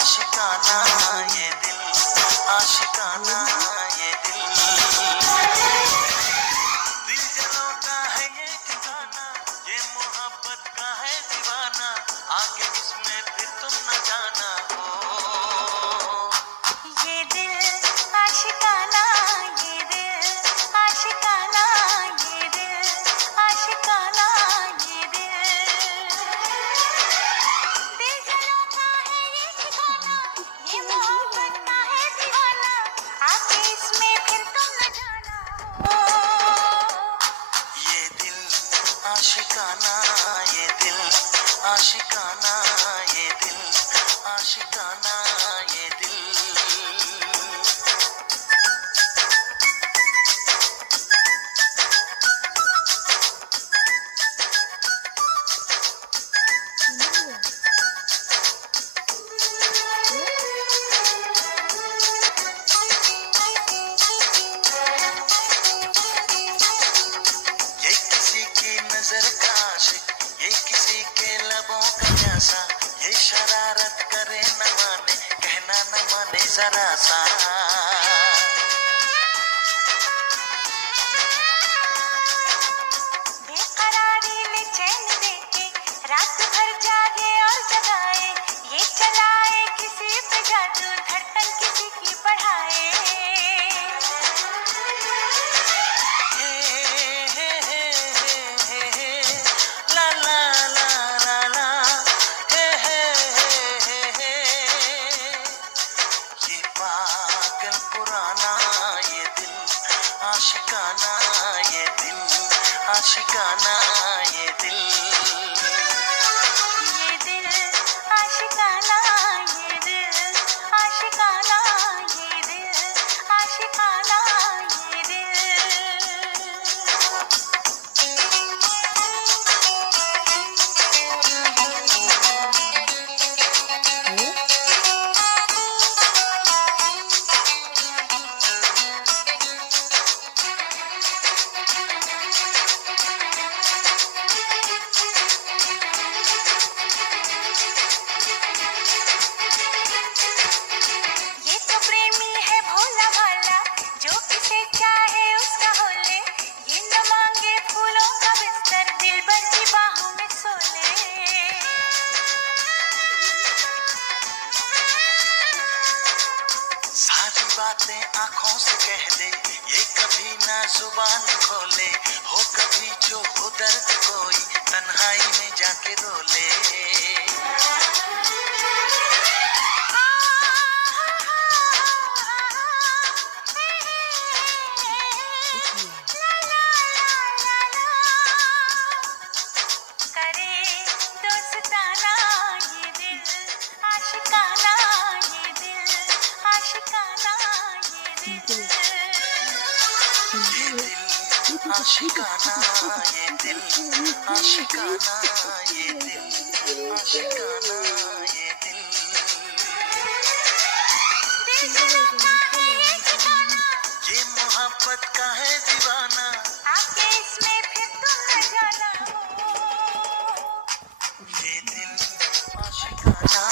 आशिकाना ये दिल, आशिकाना ये दिल, दिल जलों का है ये ठिकाना, ये मोहब्बत का है दीवाना, आगे इसमें फिर तुम न जाना हो। ये दिल आशिकाना, ये दिल आशिकाना, ये दिल आशिकाना, ये दिल, दिल जलों का है ये ठिकाना, ये मोहब्बत का है दीवाना, आगे इसमें फिर तुम न जाना हो। ये दिल आशिकाना ये दिल, आशिकाना ये दिल, आशिकाना ये दिल। ये किसी की नजर का आशिक, ये किसी के लबों का प्यासा, ये शरारत करे न माने, कहना न माने जरा सा। बेकरारी ले चैन देके रात भर जागे और जगाए, ये चलाए किसी पे जादू, धड़कन किसी की बढ़ाए। हे ला ला ला ला ला, हे ये पागल पुराना ये दिल, आशिकाना ये दिल, आशिकाना ये दिल। ये दिल आशिकाना, ये दिल आशिकाना, ये दिल आशिकाना, ये दिल। ये तो प्रेमी है भोला भाला, जो किसे चाहे उसका हो ले, ये न मांगे फूलों का बिस्तर, दिलबर की बाहों में सो ले। सारी बातें आंखों से कह दे, ये कभी ना जुबान खोले, हो कभी जो हो दर्द कोई, तन्हाई में जाके रो ले। करे दोस्ताना ये दिल, आशिकाना ये दिल, आशिकाना ये दिल। ये दिल आशिकाना ये दिल, आशिकाना ये दिल, आशिकाना ये दिल। दिल जलों का है ये ठिकाना, ये मोहब्बत का है दीवाना, आगे इसमें फिर तुम न जाना हो। ये दिल आशिकाना